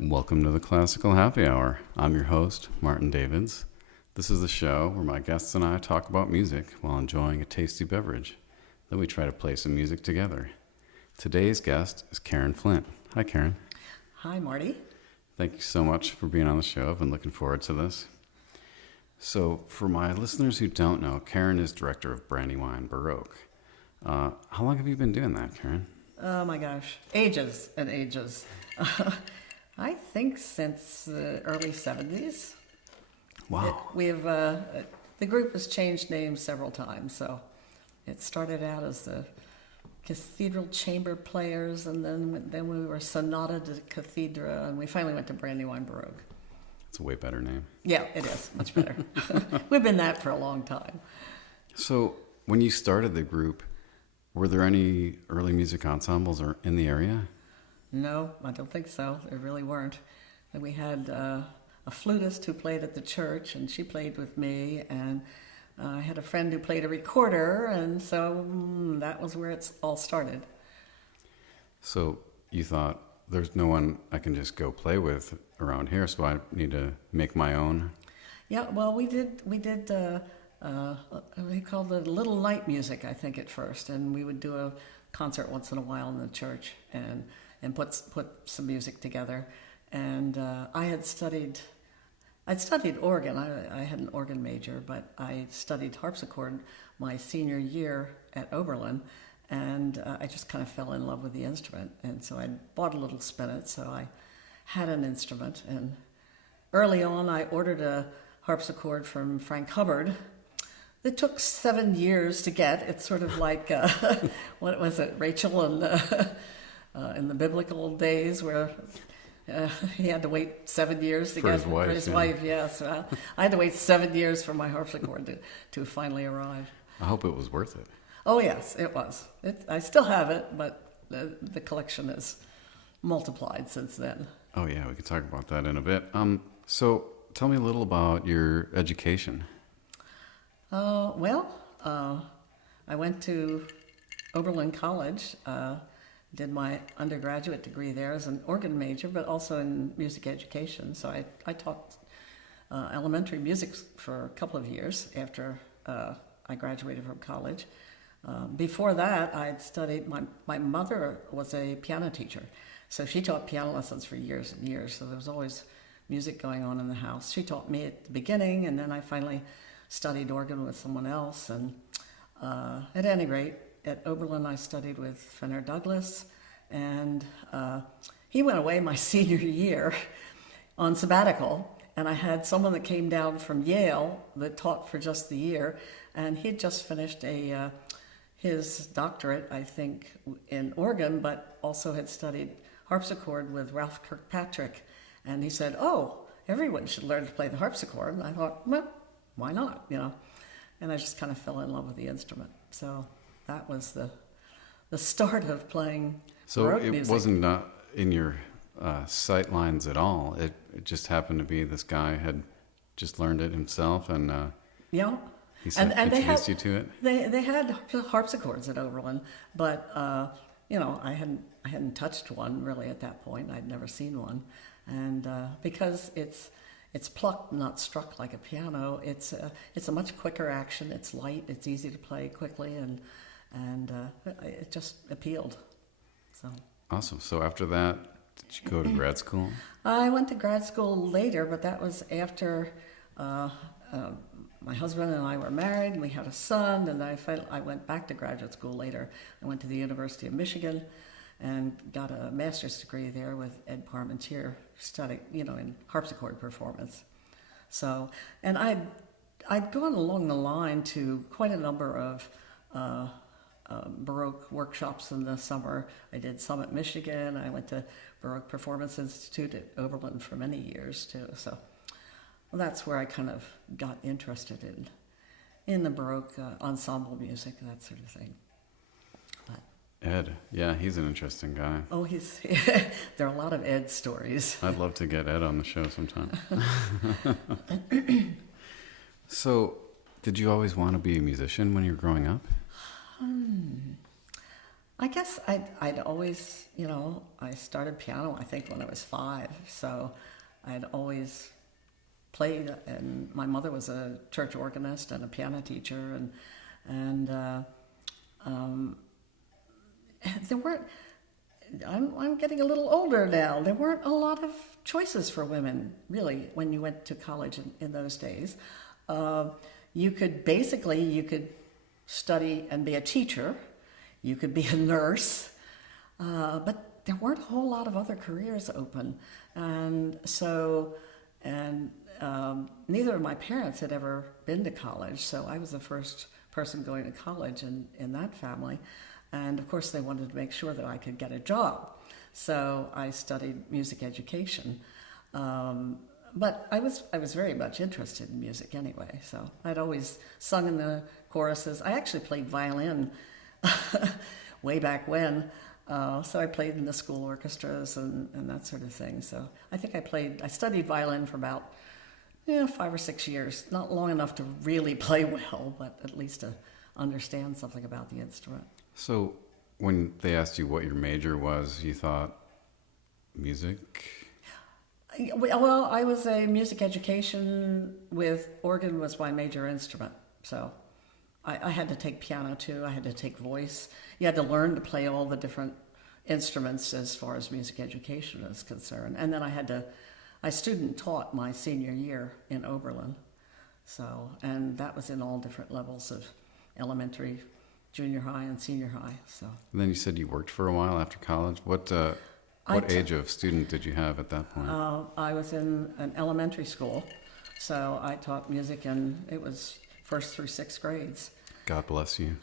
Welcome to the Classical Happy Hour. I'm your host, Martin Davids. This is the show where my guests and I talk about music while enjoying a tasty beverage. Then we try to play some music together. Today's guest is Karen Flint. Hi, Karen. Hi, Marty. Thank you so much for being on the show. I've been looking forward to this. So, for my listeners who don't know, Karen is director of Brandywine Baroque. How long have you been doing that, Karen? Oh my gosh, ages and ages. I think since the early 70s. Wow. The group has changed names several times. So it started out as the Cathedral Chamber Players, and then we were Sonata de Cathedra, and we finally went to Brandywine Baroque. It's a way better name. Yeah, it is. Much better. We've been that for a long time. So, when you started the group, were there any early music ensembles in the area? No, I don't think so. There really weren't. And we had a flutist who played at the church, and she played with me, and I had a friend who played a recorder, and so that was where it all started. So you thought, there's no one I can just go play with around here, so I need to make my own? Yeah, well, we did we called it little light music, I think, at first, and we would do a concert once in a while in the church and put some music together. And I'd studied organ. I had an organ major, but I studied harpsichord my senior year at Oberlin, and I just kind of fell in love with the instrument. And so I bought a little spinet, so I had an instrument. And early on, I ordered a harpsichord from Frank Hubbard. It took 7 years to get. It's sort of like, what was it, Rachel in the biblical days where he had to wait 7 years to get for his wife. Yes, I had to wait 7 years for my harpsichord to finally arrive. I hope it was worth it. Oh yes, it was. I still have it, but the collection has multiplied since then. Oh yeah, we can talk about that in a bit. So tell me a little about your education. I went to Oberlin College, did my undergraduate degree there as an organ major, but also in music education. So I taught elementary music for a couple of years after I graduated from college. Before that, I'd studied, my mother was a piano teacher, so she taught piano lessons for years and years, so there was always music going on in the house. She taught me at the beginning, and then I finally studied organ with someone else. And at any rate, at Oberlin, I studied with Fenner Douglas, and he went away my senior year on sabbatical, and I had someone that came down from Yale that taught for just the year, and he'd just finished his doctorate, I think, in organ, but also had studied harpsichord with Ralph Kirkpatrick, and he said, "Oh, everyone should learn to play the harpsichord." And I thought, well, why not, And I just kind of fell in love with the instrument. So that was the start of playing Baroque music. So it wasn't not in your sight lines at all. It just happened to be this guy had just learned it himself, and yeah, he said, and introduced you to it. They had harpsichords at Oberlin, but I hadn't touched one really at that point. I'd never seen one, and because it's plucked, not struck like a piano. It's a much quicker action. It's light. It's easy to play quickly, and it just appealed. So Awesome. So after that, did you go to grad school? I went to grad school later, but that was after my husband and I were married. And we had a son, and I went back to graduate school later. I went to the University of Michigan and got a master's degree there with Ed Parmentier, studying, in harpsichord performance. So, and I'd gone along the line to quite a number of Baroque workshops in the summer. I did some at Michigan. I went to Baroque Performance Institute at Oberlin for many years too. So, that's where I kind of got interested in the Baroque ensemble music, that sort of thing. Ed, yeah, he's an interesting guy. Oh, there are a lot of Ed stories. I'd love to get Ed on the show sometime. So, did you always want to be a musician when you were growing up? I guess I'd always, I started piano, I think, when I was 5. So I'd always played, and my mother was a church organist and a piano teacher, and there weren't. I'm getting a little older now. There weren't a lot of choices for women, really, when you went to college in those days. You could study and be a teacher. You could be a nurse, but there weren't a whole lot of other careers open, and so neither of my parents had ever been to college, so I was the first person going to college in that family. And of course, they wanted to make sure that I could get a job. So I studied music education. But I was very much interested in music anyway. So I'd always sung in the choruses. I actually played violin way back when. So I played in the school orchestras and that sort of thing. So I think I studied violin for about 5 or 6 years. Not long enough to really play well, but at least to understand something about the instrument. So when they asked you what your major was, you thought music? Well, I was a music education with organ was my major instrument. So I had to take piano too. I had to take voice. You had to learn to play all the different instruments as far as music education is concerned. And then I student taught my senior year in Oberlin. So, and that was in all different levels of elementary, junior high, and senior high. So. And then you said you worked for a while after college. What age of student did you have at that point? I was in an elementary school, so I taught music, and it was 1st through 6th grades. God bless you.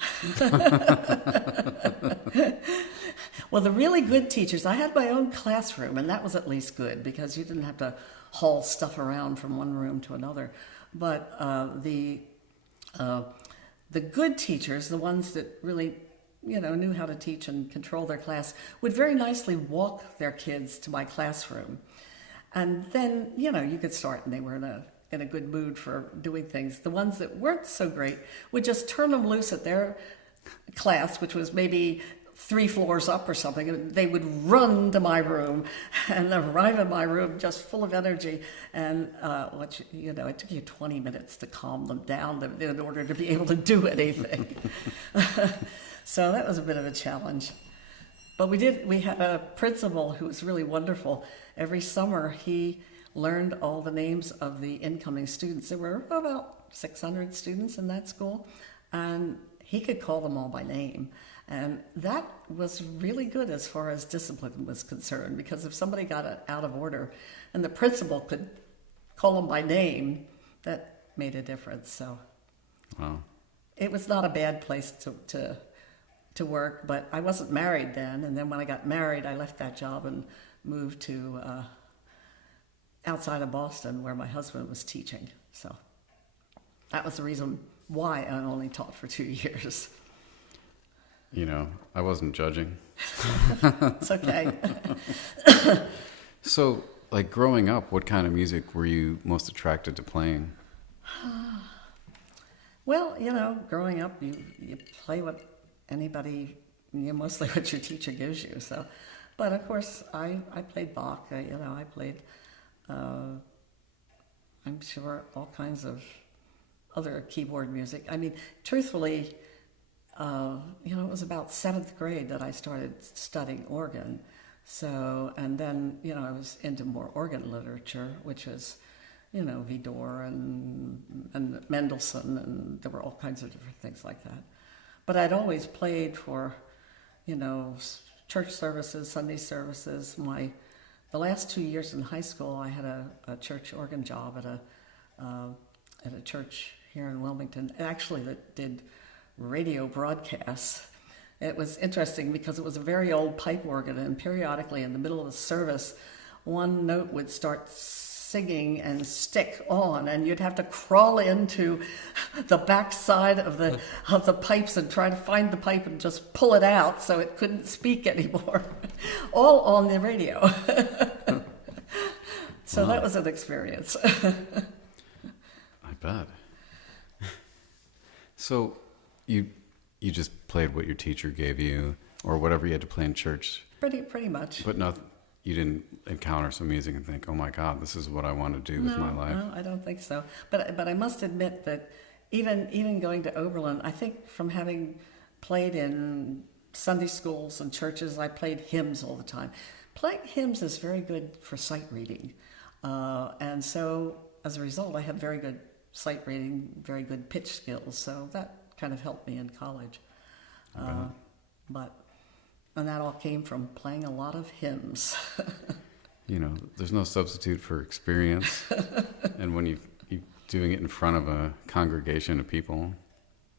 Well, the really good teachers, I had my own classroom, and that was at least good because you didn't have to haul stuff around from one room to another. But the good teachers, the ones that really, knew how to teach and control their class, would very nicely walk their kids to my classroom. And then, you could start, and they were in a good mood for doing things. The ones that weren't so great would just turn them loose at their class, which was maybe 3 floors up or something, and they would run to my room and arrive in my room just full of energy. And it took you 20 minutes to calm them down in order to be able to do anything. So that was a bit of a challenge. But we had a principal who was really wonderful. Every summer he learned all the names of the incoming students. There were about 600 students in that school, and he could call them all by name. And that was really good as far as discipline was concerned, because if somebody got out of order and the principal could call them by name, that made a difference. So wow. It was not a bad place to work, but I wasn't married then. And then when I got married, I left that job and moved to outside of Boston where my husband was teaching. So that was the reason why I only taught for 2 years. I wasn't judging. It's okay. So, growing up, what kind of music were you most attracted to playing? Well, growing up, you play what anybody, mostly what your teacher gives you. So, but of course, I played Bach. I played, I'm sure, all kinds of other keyboard music. I mean, truthfully, it was about 7th grade that I started studying organ. So, and then, I was into more organ literature, which is, Vidor and Mendelssohn, and there were all kinds of different things like that. But I'd always played for, church services, Sunday services. The last 2 years in high school, I had a church organ job at a church here in Wilmington, actually that did radio broadcasts. It was interesting because it was a very old pipe organ, and periodically in the middle of the service, one note would start singing and stick on, and you'd have to crawl into the backside of the pipes and try to find the pipe and just pull it out so it couldn't speak anymore. All on the radio. So wow. That was an experience. I bet. So you just played what your teacher gave you. or whatever you had to play in church. Pretty much. But no, you didn't encounter some music and think, oh my God, this is what I want to do with my life. No, I don't think so. But I must admit that even going to Oberlin, I think from having played in Sunday schools and churches, I played hymns all the time. Playing hymns is very good for sight reading. And so as a result, I had very good sight reading, very good pitch skills. So that kind of helped me in college. And that all came from playing a lot of hymns. You know, there's no substitute for experience. And when you're doing it in front of a congregation of people,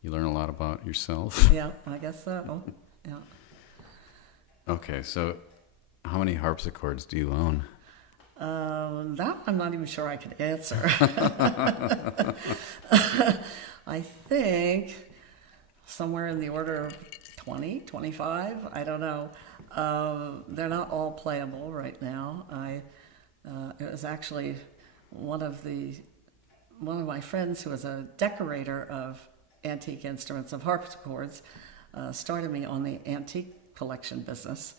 you learn a lot about yourself. Yeah, I guess so. Yeah. Okay, so how many harpsichords do you own? That I'm not even sure I could answer. I think somewhere in the order of 20, 25, I don't know. They're not all playable right now. It was actually one of my friends who was a decorator of antique instruments, of harpsichords, started me on the antique collection business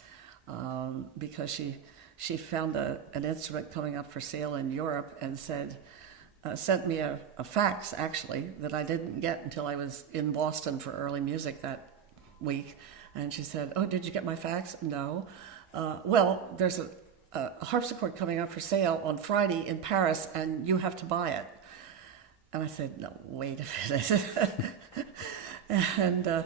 because she found an instrument coming up for sale in Europe and sent me a fax, actually, that I didn't get until I was in Boston for early music that week. And she said, "Oh, did you get my fax?" "No." "Well, there's a harpsichord coming up for sale on Friday in Paris, and you have to buy it." And I said, "No, wait a minute." And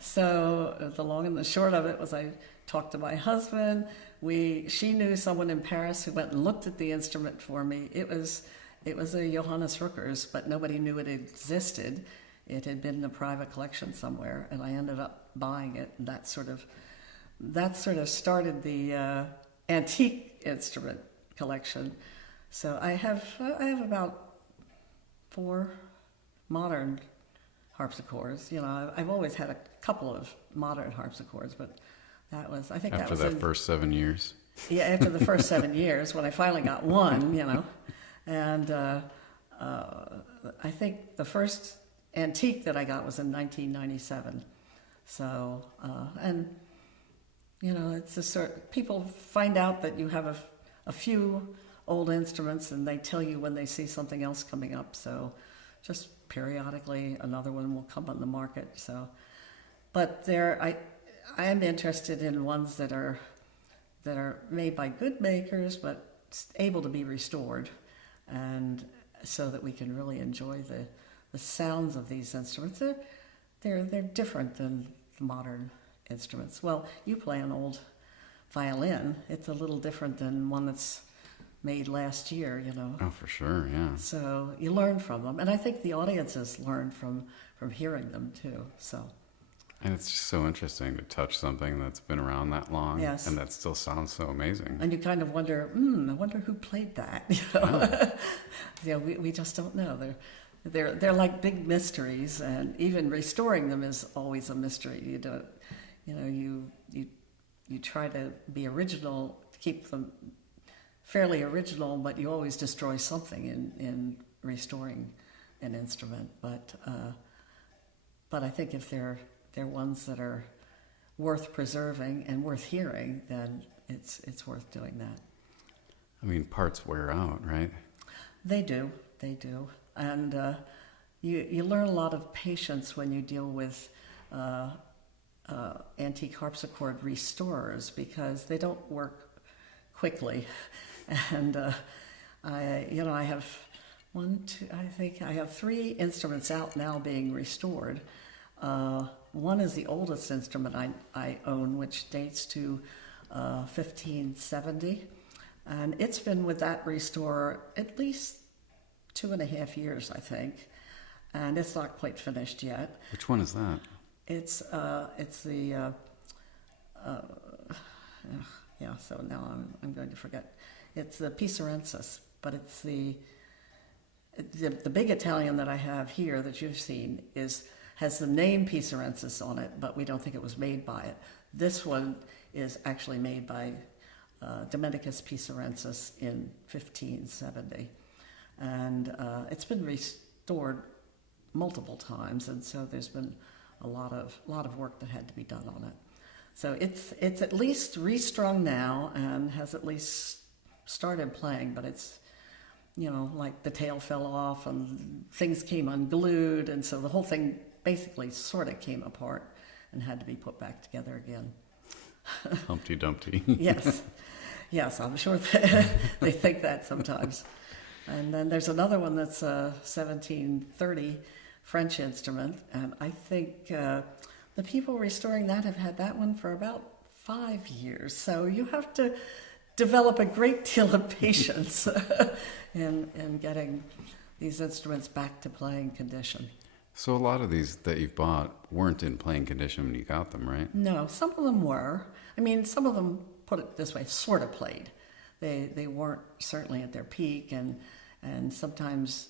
so the long and the short of it was I talked to my husband. She knew someone in Paris who went and looked at the instrument for me. It was a Johannes Ruckers, but nobody knew it existed. It had been in a private collection somewhere, and I ended up buying it. And that sort of started the antique instrument collection. So I have about 4 modern harpsichords. You know, I've always had a couple of modern harpsichords, but I think after that was that first 7 years. Yeah, after the first 7 years, when I finally got one, you know, and I think the first antique that I got was in 1997. So, and you know, it's a sort. People find out that you have a few old instruments, and they tell you when they see something else coming up. So, just periodically, another one will come on the market. So, but I am interested in ones that are made by good makers, but able to be restored, and so that we can really enjoy the sounds of these instruments. They're different than the modern instruments. Well, you play an old violin. It's a little different than one that's made last year, you know. Oh, for sure, yeah. So you learn from them, and I think the audiences learn from hearing them too. So. And it's just so interesting to touch something that's been around that long, yes, and that still sounds so amazing. And you kind of wonder, I wonder who played that. You know, you know, we just don't know. They're like big mysteries, and even restoring them is always a mystery. You don't, you know, you try to be original, keep them fairly original, but you always destroy something in restoring an instrument. But I think if they're ones that are worth preserving and worth hearing, then it's worth doing that. I mean, parts wear out, right? They do, and you learn a lot of patience when you deal with antique harpsichord restorers, because they don't work quickly. And I have I have 3 instruments out now being restored. One is the oldest instrument I own, which dates to 1570, and it's been with that restorer at least 2.5 years, I think, and it's not quite finished yet. Which one is that? It's the So now I'm going to forget. It's the Pisarensis, but it's the big Italian that I have here that you've seen has the name Pisarensis on it, but we don't think it was made by it. This one is actually made by Dominicus Pisarensis in 1570, and it's been restored multiple times, and so there's been a lot of work that had to be done on it. So it's at least restrung now and has at least started playing, but it's, like the tail fell off and things came unglued, and so the whole thing basically sort of came apart and had to be put back together again. Humpty Dumpty. Yes, I'm sure they think that sometimes. And then there's another one that's a 1730 French instrument, and I think the people restoring that have had that one for about 5 years. So you have to develop a great deal of patience in getting these instruments back to playing condition. So a lot of these that you've bought weren't in playing condition when you got them, right? No, some of them were. I mean, some of them, put it this way, sort of played. They weren't certainly at their peak, and sometimes,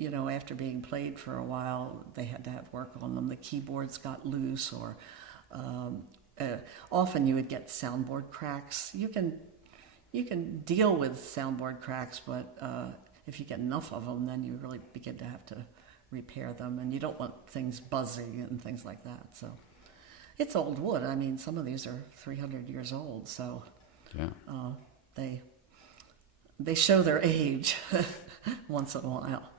after being played for a while, they had to have work on them. The keyboards got loose, or often you would get soundboard cracks. You can deal with soundboard cracks, but if you get enough of them, then you really begin to have to repair them, and you don't want things buzzing and things like that. So it's old wood. I mean, some of these are 300 years old, so yeah. They show their age once in a while.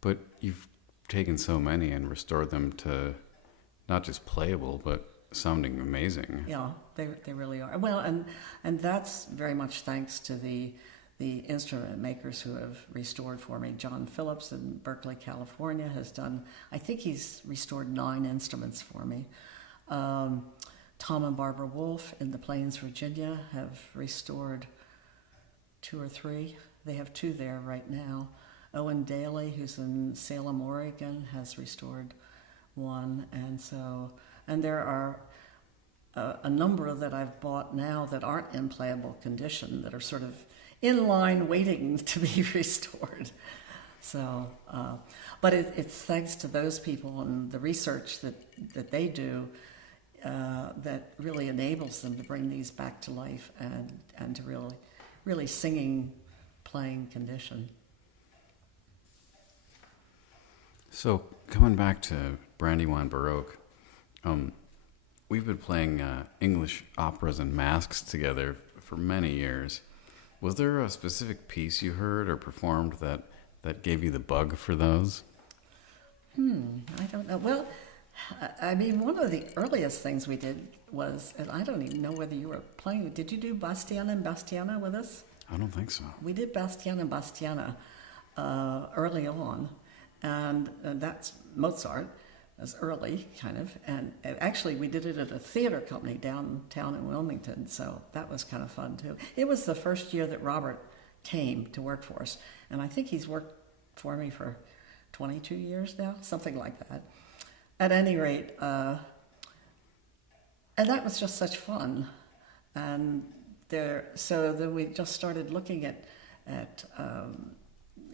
But you've taken so many and restored them to not just playable, but sounding amazing. Yeah, they really are. Well, and that's very much thanks to the instrument makers who have restored for me. John Phillips in Berkeley, California has done, I think he's restored 9 instruments for me. Tom and Barbara Wolf in the Plains, Virginia have restored 2 or 3. They have 2 there right now. Owen Daly, who's in Salem, Oregon, has restored 1. And there are a number that I've bought now that aren't in playable condition, that are sort of in line waiting to be restored. So, but it's thanks to those people and the research that they do that really enables them to bring these back to life and to really singing, playing condition. So coming back to Brandywine Baroque, we've been playing English operas and masques together for many years. Was there a specific piece you heard or performed that gave you the bug for those? I don't know. Well, I mean, one of the earliest things we did was, and I don't even know whether you were playing, did you do Bastiana and Bastiana with us? I don't think so. We did Bastiana and Bastiana early on, and that's Mozart, as early, kind of, and actually we did it at a theater company downtown in Wilmington, so that was kind of fun too. It was the first year that Robert came to work for us, and I think he's worked for me for 22 years now, something like that. At any rate, and that was just such fun, and so then we just started looking at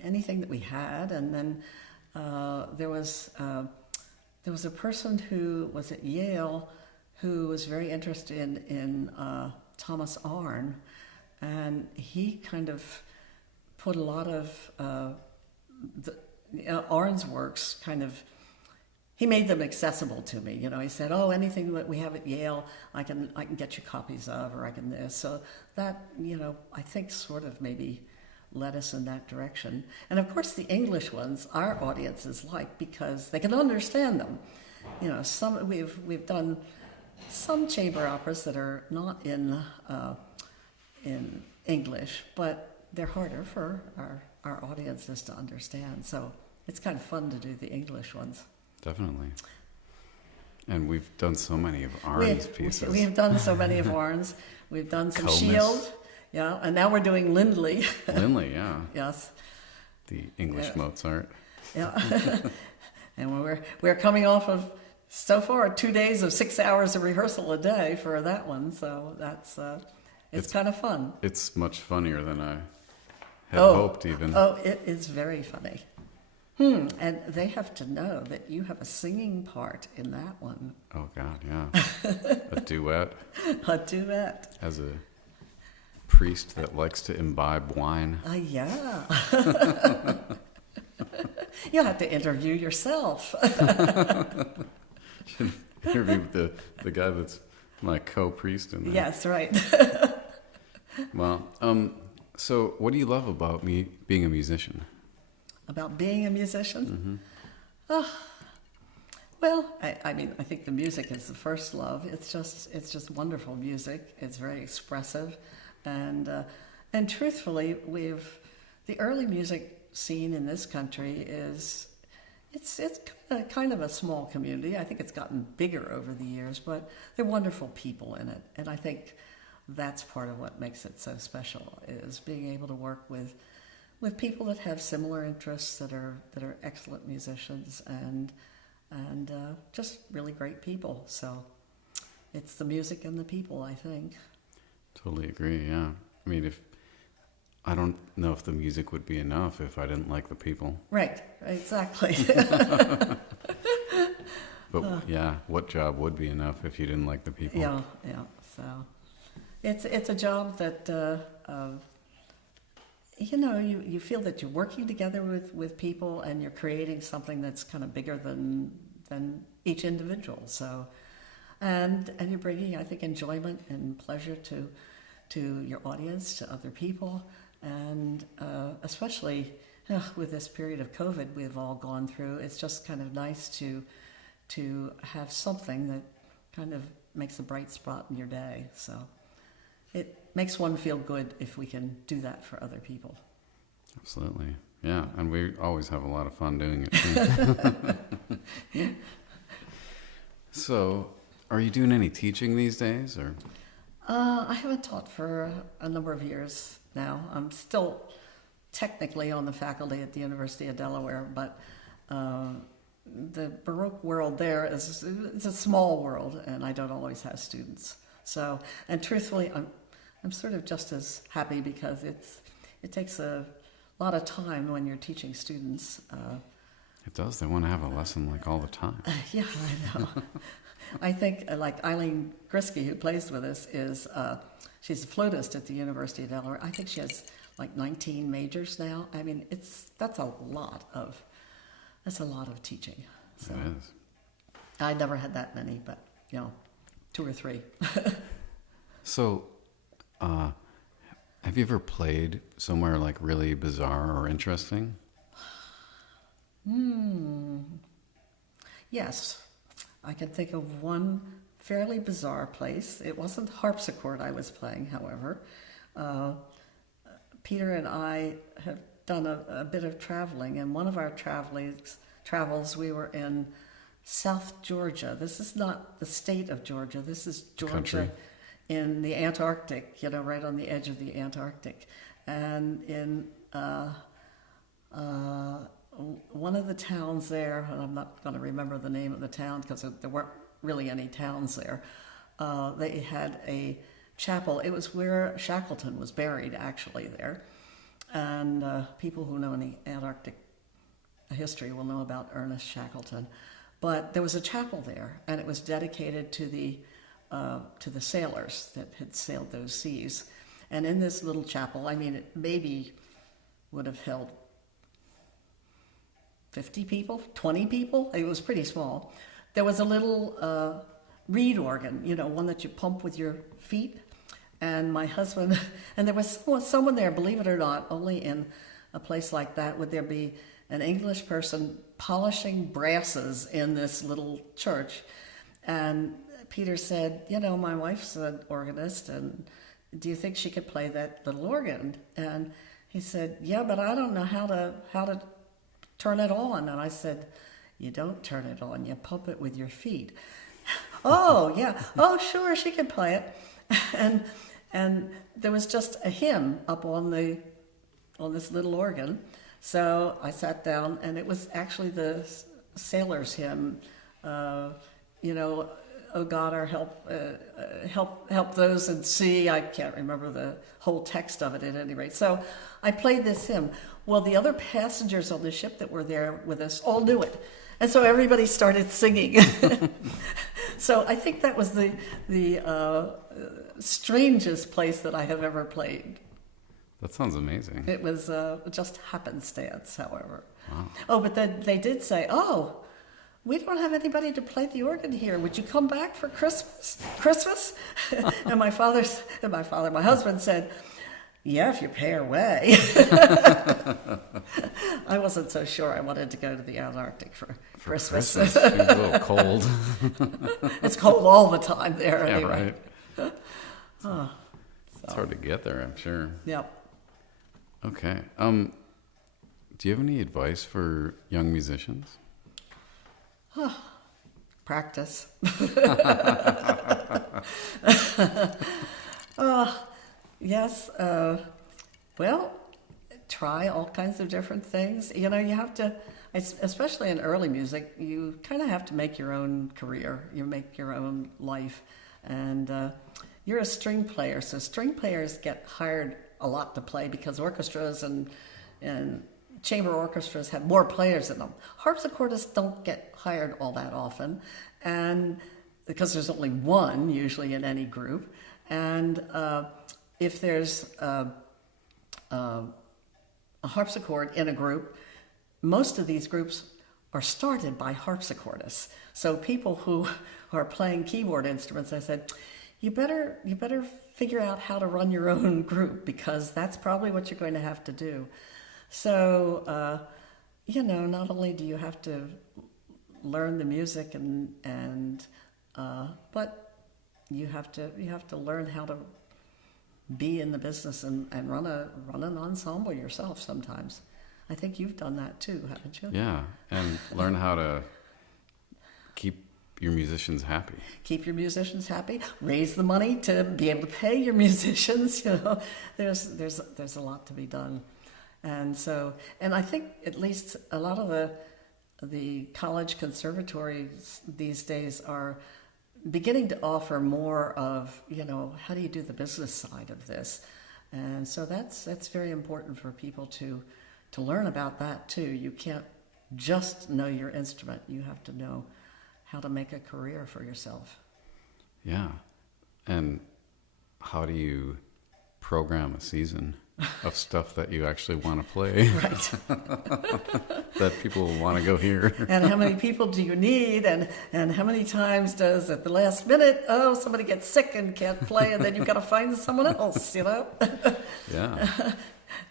anything that we had, and then there was a person who was at Yale who was very interested in Thomas Arne, and he kind of put a lot of Arne's works kind of, he made them accessible to me. He said, "Oh, anything that we have at Yale, I can get you copies of, or I can this." So that, I think sort of maybe led us in that direction. And of course, the English ones, our audiences like, because they can understand them. Some we've done some chamber operas that are not in English, but they're harder for our audiences to understand. So it's kind of fun to do the English ones. Definitely. And we've done so many of Arne's pieces. We've done so many of Arne's. We've done some Comus. Shield. Yeah, and now we're doing Lindley. Lindley, yeah. Yes. The English Mozart. Yeah. And we're coming off of, so far, 2 days of 6 hours of rehearsal a day for that one. So that's it's kind of fun. It's much funnier than I had hoped, even. Oh, it is very funny. And they have to know that you have a singing part in that one. Oh, God, yeah. A duet. A duet. As a priest that likes to imbibe wine. Yeah. You'll have to interview yourself. Should interview the guy that's Like co-priest in there. Yes, right. Well, so what do you love about me being a musician? About being a musician? Mm-hmm. Well, I mean, I think the music is the first love. It's just wonderful music. It's very expressive, and truthfully, the early music scene in this country is it's kind of a small community. I think it's gotten bigger over the years, but there are wonderful people in it, and I think that's part of what makes it so special is being able to work with people that have similar interests, that are excellent musicians, and just really great people. So it's the music and the people, I think. Totally agree, yeah. I mean, I don't know if the music would be enough if I didn't like the people. Right, exactly. But yeah, what job would be enough if you didn't like the people? Yeah. So it's a job that you feel that you're working together with people, and you're creating something that's kind of bigger than each individual. So and you're bringing, I think, enjoyment and pleasure to your audience, to other people, and especially with this period of COVID we've all gone through, it's just kind of nice to have something that kind of makes a bright spot in your day. So it makes one feel good if we can do that for other people. Absolutely. Yeah, and we always have a lot of fun doing it too. Yeah. So, are you doing any teaching these days, or? I haven't taught for a number of years now. I'm still technically on the faculty at the University of Delaware, but the Baroque world there it's a small world, and I don't always have students. So, and truthfully, I'm sort of just as happy, because it takes a lot of time when you're teaching students. It does. They want to have a lesson like all the time. Yeah, I know. I think like Eileen Grisky, who plays with us, she's a flautist at the University of Delaware. I think she has like 19 majors now. I mean, that's a lot of teaching. So It is. I never had that many, but 2 or 3. So, have you ever played somewhere like really bizarre or interesting? Yes, I can think of one fairly bizarre place. It wasn't harpsichord I was playing, however. Peter and I have done a bit of traveling, and one of our travels we were in South Georgia. This is not the state of Georgia. This is Georgia Country. In the Antarctic, right on the edge of the Antarctic. And in one of the towns there, and I'm not going to remember the name of the town because there weren't really any towns there, they had a chapel. It was where Shackleton was buried, actually, there. And people who know any Antarctic history will know about Ernest Shackleton. But there was a chapel there, and it was dedicated to the sailors that had sailed those seas. And in this little chapel, I mean, it maybe would have held 50 people, 20 people. It was pretty small. There was a little reed organ, one that you pump with your feet. And my husband, and there was someone there, believe it or not, only in a place like that would there be an English person polishing brasses in this little church. And Peter said, my wife's an organist, and do you think she could play that little organ? And he said, yeah, but I don't know how to turn it on. And I said, you don't turn it on, you pump it with your feet. Oh, yeah. Oh, sure, she can play it. And there was just a hymn up on this little organ. So I sat down, and it was actually the sailor's hymn, oh God, our help those at sea. I can't remember the whole text of it at any rate. So I played this hymn. Well, the other passengers on the ship that were there with us all knew it. And so everybody started singing. So I think that was the strangest place that I have ever played. That sounds amazing. It was just happenstance, however. Wow. Oh, but then they did say, we don't have anybody to play the organ here. Would you come back for Christmas? And my husband said, yeah, if you pay our way. I wasn't so sure I wanted to go to the Antarctic for Christmas. It's a little cold. It's cold all the time there Yeah, anyway. right. It's hard to get there, I'm sure. Yep. Okay. Do you have any advice for young musicians? Practice. Yes. Well, try all kinds of different things. You know, you have to, especially in early music, you kind of have to make your own career. You make your own life. And you're a string player, so string players get hired a lot to play because orchestras and chamber orchestras have more players in them. Harpsichordists don't get hired all that often, and because there's only one usually in any group. And if there's a harpsichord in a group, most of these groups are started by harpsichordists. So people who are playing keyboard instruments, I said, you better figure out how to run your own group, because that's probably what you're going to have to do. So, not only do you have to learn the music but you have to learn how to be in the business and run an ensemble yourself sometimes. I think you've done that too, haven't you? Yeah, and learn how to keep your musicians happy. Keep your musicians happy. Raise the money to be able to pay your musicians. You know, there's a lot to be done, and I think at least a lot of the college conservatories these days are beginning to offer more of, how do you do the business side of this, and so that's very important for people to learn about that too. You can't just know your instrument; you have to know how to make a career for yourself. Yeah. And how do you program a season of stuff that you actually want to play? Right. That people will want to go hear. And how many people do you need? And how many times does at the last minute, somebody gets sick and can't play, and then you've got to find someone else, Yeah.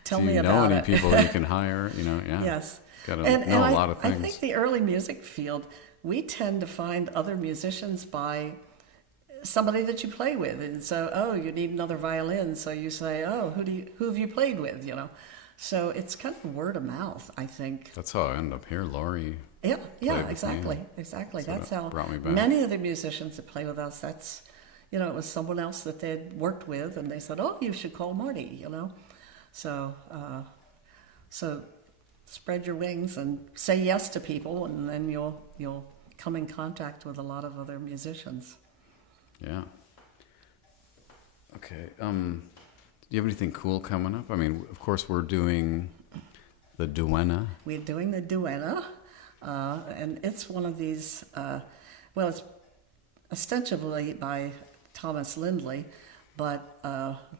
Tell do me you about know any it. people you can hire? Yeah. Yes. Got to And know a I, lot of things. I think the early music field, we tend to find other musicians by somebody that you play with. And so, you need another violin. So you say, who have you played with, So it's kind of word of mouth, I think. That's how I end up here. Laurie. Yeah, with exactly. me. Exactly. So That's that how brought me back. many of the musicians that play with us, that's, it was someone else that they'd worked with, and they said, you should call Marty, So, spread your wings and say yes to people, and then you'll come in contact with a lot of other musicians. Yeah. Okay. Do you have anything cool coming up? I mean, of course, we're doing the Duena. We're doing the Duena, and it's one of these, it's ostensibly by Thomas Lindley, but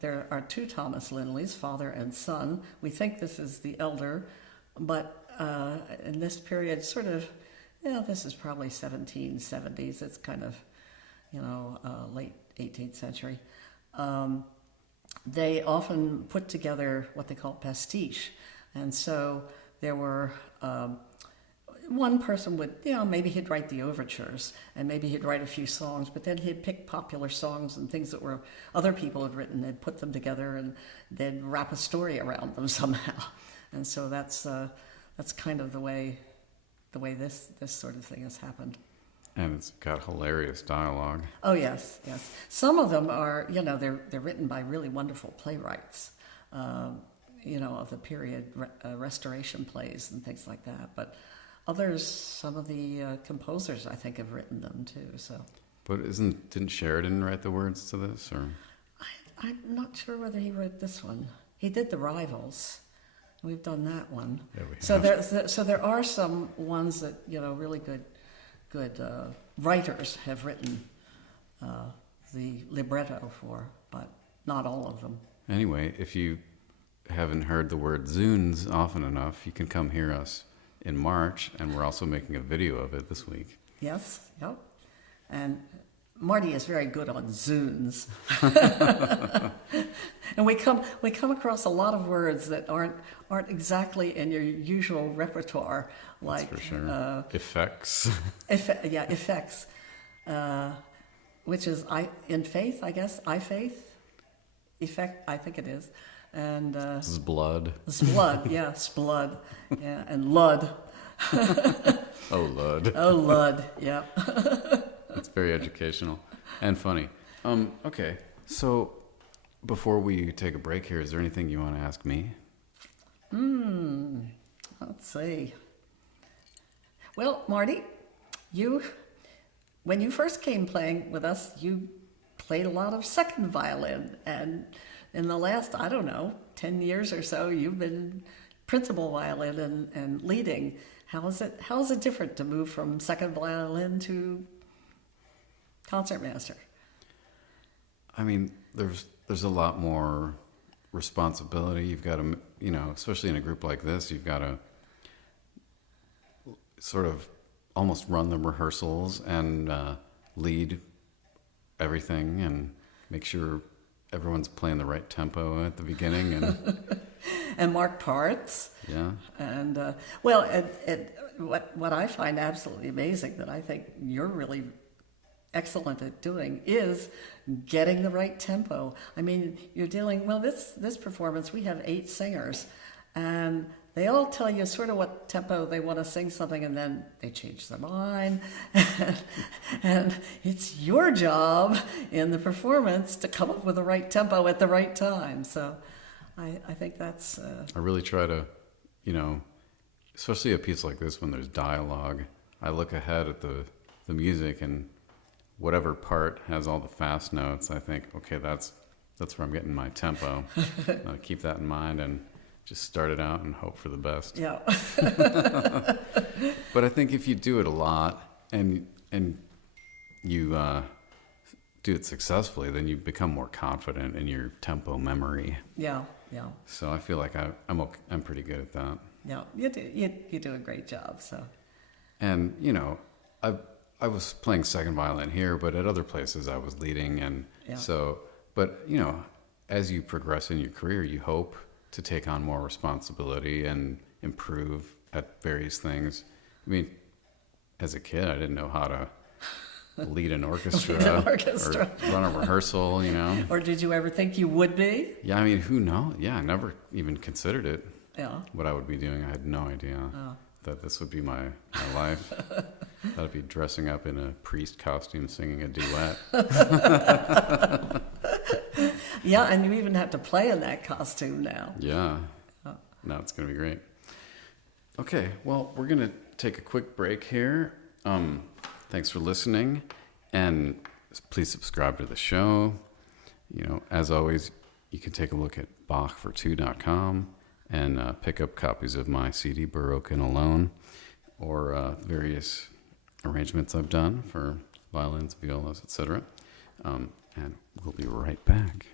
there are two Thomas Lindleys, father and son. We think this is the elder, but in this period, sort of, this is probably 1770s. It's kind of, late 18th century. They often put together what they call pastiche. And so there were, one person would, maybe he'd write the overtures, and maybe he'd write a few songs, but then he'd pick popular songs and things that were other people had written, they'd put them together, and they'd wrap a story around them somehow. And so that's kind of the way this sort of thing has happened. And it's got hilarious dialogue. Oh, yes. Some of them are, they're written by really wonderful playwrights, of the period, restoration plays and things like that. But others, some of the composers, I think, have written them too. So. But didn't Sheridan write the words to this, or? I'm not sure whether he wrote this one. He did The Rivals. We've done that one. Yeah, we have. So there are some ones that, really good writers have written the libretto for, but not all of them. Anyway, if you haven't heard the word Zunes often enough, you can come hear us in March, and we're also making a video of it this week. Yes, yep. And Marty is very good on zunes. And we come across a lot of words that aren't exactly in your usual repertoire, like That's for sure. Effects. Effects, which is in faith, I guess. I faith, effect. I think it is, and Sblood. Sblood, yeah, Sblood, yeah, and Lud. Oh, Lud. Oh, Lud, yeah. It's very educational and funny. Okay, so before we take a break here, is there anything you want to ask me? Let's see. Well, Marty, when you first came playing with us, you played a lot of second violin, and in the last, 10 years or so, you've been principal violin and leading. How is it different to move from second violin to concertmaster? I mean, there's a lot more responsibility. You've got to, especially in a group like this, you've got to sort of almost run the rehearsals and lead everything and make sure everyone's playing the right tempo at the beginning and and mark parts. Yeah. And what I find absolutely amazing that I think you're really excellent at doing is getting the right tempo. I mean, you're dealing, this performance, we have 8 singers, and they all tell you sort of what tempo they want to sing something, and then they change their mind. And it's your job in the performance to come up with the right tempo at the right time. So I think that's... I really try to, especially a piece like this when there's dialogue, I look ahead at the music, and whatever part has all the fast notes, I think, okay, that's where I'm getting my tempo. I'll keep that in mind and just start it out and hope for the best. Yeah. But I think if you do it a lot and you do it successfully, then you become more confident in your tempo memory. Yeah. So I feel like I'm pretty good at that. Yeah, you do a great job. So. And I was playing second violin here, but at other places I was leading, and so. But as you progress in your career, you hope to take on more responsibility and improve at various things. I mean, as a kid, I didn't know how to lead an orchestra, or run a rehearsal, Or did you ever think you would be? Yeah, I mean, who knows? Yeah, I never even considered it. Yeah. What I would be doing, I had no idea that this would be my life. I'd be dressing up in a priest costume, singing a duet. Yeah, and you even have to play in that costume now. Yeah. No, it's going to be great. Okay, well, we're going to take a quick break here. Thanks for listening, and please subscribe to the show. As always, you can take a look at bachfor2.com and pick up copies of my CD, Baroque and Alone, or various arrangements I've done for violins, violas, etc. And we'll be right back.